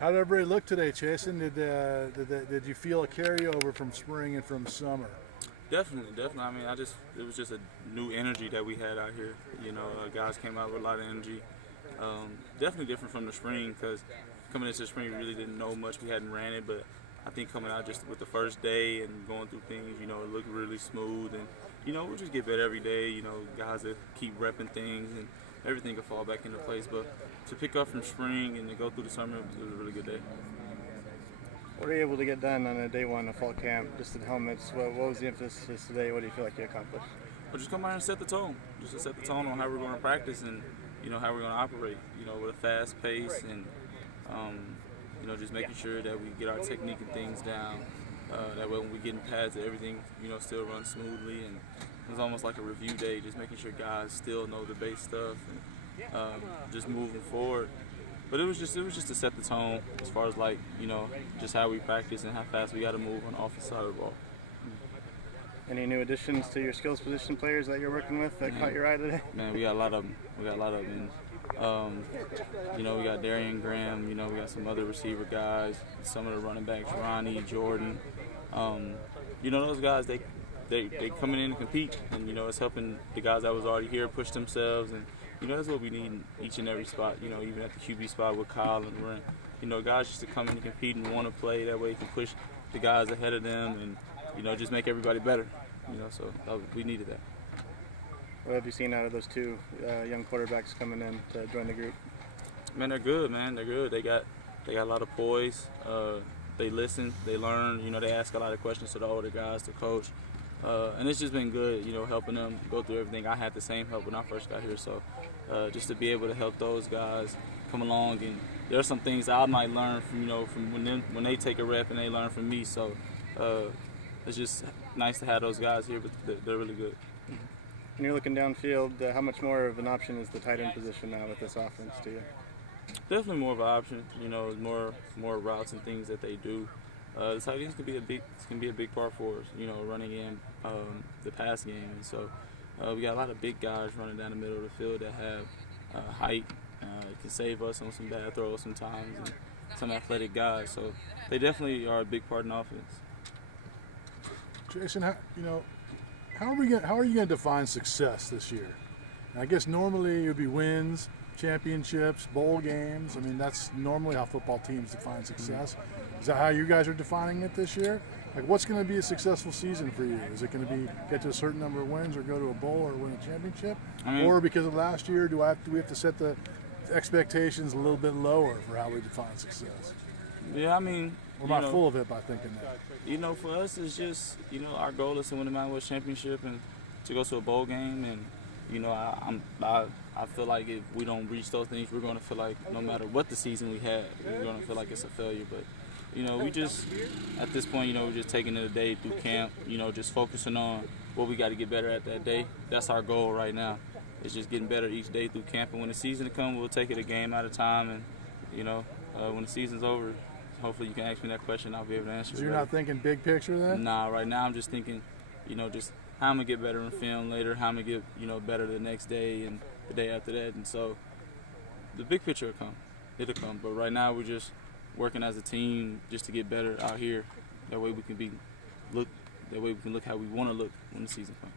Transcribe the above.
How did everybody look today, Chason? Did you feel a carryover from spring and from summer? Definitely. I mean, it was just a new energy that we had out here. You know, guys came out with a lot of energy. Definitely different from the spring because coming into the spring, we really didn't know much. We hadn't ran it, but I think coming out just with the first day and going through things, you know, it looked really smooth. And, you know, we'll just get better every day. You know, guys that keep repping things and everything will fall back into place. But to pick up from spring and to go through the summer, it was a really good day. What are you able to get done on a day one of fall camp? Just in helmets. What was the emphasis today? What do you feel like you accomplished? Well, just come out and set the tone. Just to set the tone on how we're going to practice and, you know, how we're going to operate. You know, with a fast pace and, you know, just making sure that we get our technique and things down. That way when we get in pads, everything, you know, still runs smoothly. And it was almost like a review day, just making sure guys still know the base stuff and just moving forward. But it was just to set the tone as far as, like, you know, just how we practice and how fast we got to move on the offensive side of the ball. Any new additions to your skills position players that you're working with that caught your eye today? Man, we got a lot of them. You know, we got Darian Graham. You know, we got some other receiver guys. Some of the running backs, Ronnie, Jordan. You know, those guys, they coming in and compete, and you know, it's helping the guys that was already here push themselves. And you know, that's what we need in each and every spot. You know, even at the QB spot with Kyle and Rent. You know, guys just to come in and compete and want to play. That way, you can push the guys ahead of them, and you know, just make everybody better. You know, so we needed that. What have you seen out of those two young quarterbacks coming in to join the group? Man, they're good. They're good. They got a lot of poise. They listen. They learn. You know, they ask a lot of questions to the older guys, the coach. And it's just been good, you know, helping them go through everything. I had the same help when I first got here, so just to be able to help those guys come along, and there are some things I might learn from, you know, from when they take a rep and they learn from me. So it's just nice to have those guys here, but they're really good. When you're looking downfield, how much more of an option is the tight end position now with this offense to you? Definitely more of an option. You know, more routes and things that they do. The tight ends can be a big part for us. You know, running in the pass game, and so we got a lot of big guys running down the middle of the field that have height. Can save us on some bad throws sometimes, and some athletic guys. So they definitely are a big part in offense. Chason, how are you going to define success this year? And I guess normally it would be wins, championships, bowl games. I mean, that's normally how football teams define success. Is that how you guys are defining it this year? Like, what's going to be a successful season for you? Is it going to be get to a certain number of wins or go to a bowl or win a championship? Or because of last year, do we have to set the expectations a little bit lower for how we define success? Yeah, I mean, we're not full of it by thinking that. You know, for us, it's just, you know, our goal is to win the Mountain West Championship and to go to a bowl game. And, you know, I feel like if we don't reach those things, we're going to feel like no matter what the season we had, we're going to feel like it's a failure. But, you know, we just, at this point, you know, we're just taking it a day through camp, you know, just focusing on what we got to get better at that day. That's our goal right now. It's just getting better each day through camp. And when the season comes, we'll take it a game at a time. And, you know, when the season's over, hopefully you can ask me that question, I'll be able to answer it. So you're not thinking big picture then? Nah, right now I'm just thinking, you know, just how I'm going to get better in film later, how I'm going to get, you know, better the next day and the day after that. And so the big picture will come. It'll come. But right now we're just working as a team just to get better out here. That way we can look how we want to look when the season comes.